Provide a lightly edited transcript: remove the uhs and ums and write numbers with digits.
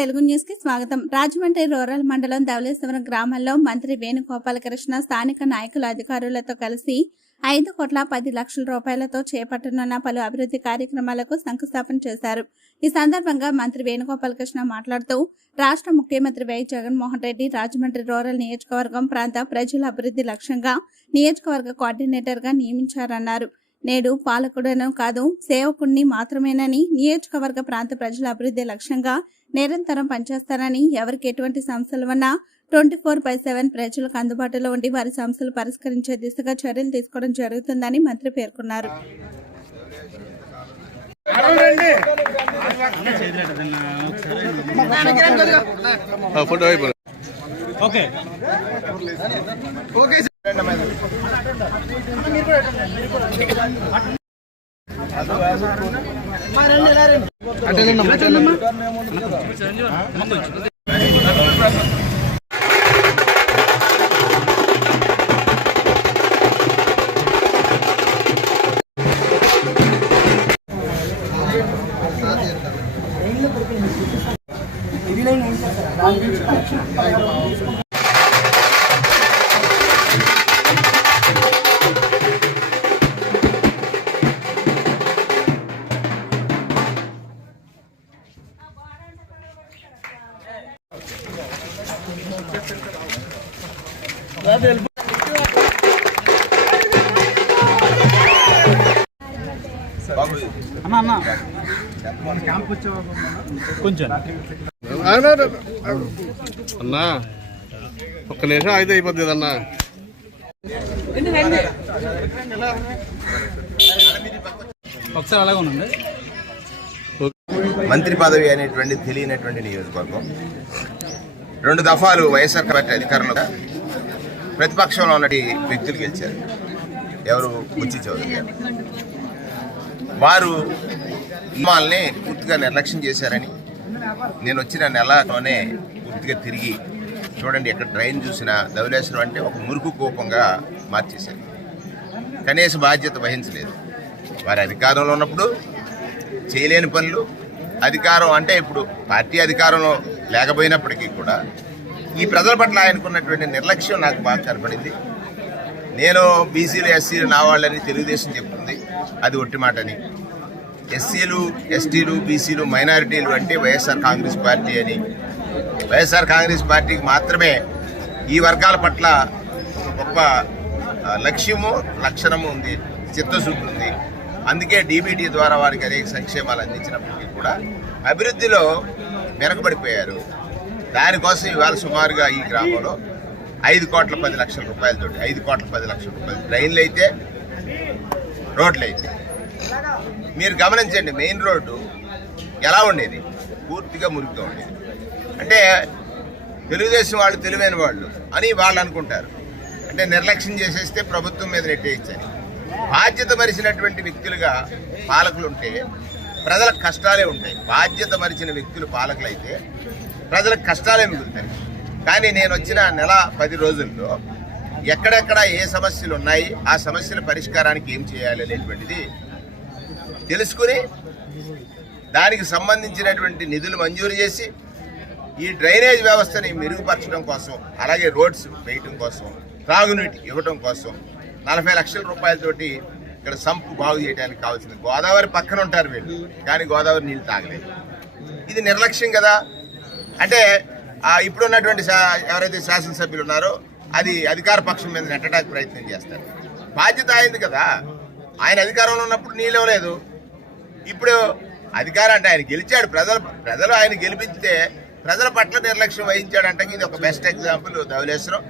Telugu news కి స్వాగతం. Rajahmundry rural మండలం ధవళేశ్వరం గ్రామంలో మంత్రి వేణుగోపాలకృష్ణ స్థానిక నాయకుల అధికారులతో కలిసి 5,10,00,000 రూపాయలతో చేపట్టనున్న పలు అభివృద్ధి కార్యక్రమాలకు శంకుస్థాపన చేశారు. ఈ సందర్భంగా మంత్రి వేణుగోపాలకృష్ణ మాట్లాడుతూ రాష్ట్ర ముఖ్యమంత్రి వైఎస్ జగన్మోహన్ రెడ్డి రాజమండ్రి రూరల్ నియోజకవర్గం ప్రాంత ప్రజల అభివృద్ధి లక్ష్యంగా నియోజకవర్గ కోఆర్డినేటర్ గా నియమించారన్నారు. నేడు పాలకుడను కాదు సేవకుడిని మాత్రమేనని నియోజకవర్గ ప్రాంత ప్రజల అభివృద్ధి లక్ష్యంగా నిరంతరం పనిచేస్తారని, ఎవరికి ఎటువంటి సమస్యలు ఉన్నా 24/7 ప్రజలకు అందుబాటులో ఉండి వారి సమస్యలు పరిష్కరించే దిశగా చర్యలు తీసుకోవడం జరుగుతుందని మంత్రి పేర్కొన్నారు. అన్నా ఒక్క నిమిషం అయితే అయిపోతుంది అన్నా. ఒకసారి అలాగే ఉండండి. మంత్రి పదవి అనేటువంటి తెలియనటువంటి నియోజకవర్గం 2 దఫాలు వైఎస్ఆర్ పార్టీ అధికారంలో ప్రతిపక్షంలో ఉన్నటి వ్యక్తులు గెలిచారు. ఎవరు? బుచ్చి చౌదరి గారు. వారు నియమాలని పూర్తిగా నిర్లక్ష్యం చేశారని నేను వచ్చిన నెలలోనే పూర్తిగా తిరిగి చూడండి, ఎక్కడ ట్రైన్ చూసినా ధవళేశ్వరం అంటే ఒక మురుకు కోపంగా మార్చేశారు. కనీస బాధ్యత వహించలేదు. వారి అధికారంలో ఉన్నప్పుడు చేయలేని పనులు, అధికారం అంటే ఇప్పుడు పార్టీ అధికారంలో లేకపోయినప్పటికీ కూడా ఈ ప్రజల పట్ల ఆయనకున్నటువంటి నిర్లక్ష్యం నాకు బాగా కనపడింది. నేను బీసీలు ఎస్సీలు నా వాళ్ళని తెలుగుదేశం చెప్తుంది, అది ఒట్టి మాటని. ఎస్సీలు ఎస్టీలు బీసీలు మైనారిటీలు అంటే వైఎస్ఆర్ కాంగ్రెస్ పార్టీ అని, వైఎస్ఆర్ కాంగ్రెస్ పార్టీకి మాత్రమే ఈ వర్గాల పట్ల ఒక గొప్ప లక్ష్యము లక్షణము ఉంది, చిత్తశుద్ధి ఉంది. అందుకే డీబీటీ ద్వారా వారికి అనేక సంక్షేమాలు అందించినప్పటికీ కూడా అభివృద్ధిలో వెనకబడిపోయారు. దానికోసం ఇవాళ సుమారుగా ఈ గ్రామంలో 5,10,00,000 రూపాయలతో 5,10,00,000 రూపాయలు ట్రైన్లు అయితే, రోడ్లు అయితే. మీరు గమనించండి, మెయిన్ రోడ్డు ఎలా ఉండేది? పూర్తిగా మురికిగా ఉండేది. అంటే తెలుగుదేశం వాళ్ళు తెలివైన వాళ్ళు అని వాళ్ళు అనుకుంటారు. అంటే నిర్లక్ష్యం చేసేస్తే ప్రభుత్వం మీద నెట్టేయచ్చని. బాధ్యత మరిచినటువంటి వ్యక్తులుగా పాలకులు ఉంటే ప్రజలకు కష్టాలే ఉంటాయి. బాధ్యత మరిచిన వ్యక్తులు పాలకులైతే ప్రజలకు కష్టాలే మిగులుతాయి. కానీ నేను వచ్చిన నెల 10 రోజుల్లో ఎక్కడెక్కడ ఏ సమస్యలు ఉన్నాయి, ఆ సమస్యల పరిష్కారానికి ఏం చేయాలి అనేటువంటిది తెలుసుకుని దానికి సంబంధించినటువంటి నిధులు మంజూరు చేసి ఈ డ్రైనేజ్ వ్యవస్థని మెరుగుపరచడం కోసం, అలాగే రోడ్స్ వేయటం కోసం, త్రాగునీటి ఇవ్వటం కోసం 40 లక్షల రూపాయలతోటి ఇక్కడ సంపు బాగు చేయడానికి కావాల్సింది. గోదావరి పక్కన ఉంటారు వీళ్ళు, కానీ గోదావరి నీళ్ళు తాగలేదు. ఇది నిర్లక్ష్యం కదా. అంటే ఇప్పుడున్నటువంటి ఎవరైతే శాసనసభ్యులు ఉన్నారో అది అధికార పక్షం మీద నెట్టడానికి ప్రయత్నం చేస్తారు. బాధ్యత అయింది కదా. ఆయన అధికారంలో ఉన్నప్పుడు నీళ్ళు ఇవ్వలేదు. ఇప్పుడు అధికారం అంటే ఆయన గెలిచాడు, ప్రజలు ఆయన గెలిపిస్తే ప్రజల పట్ల నిర్లక్ష్యం వహించాడంటే ఇది ఒక బెస్ట్ ఎగ్జాంపుల్ ధవళేశ్వరం.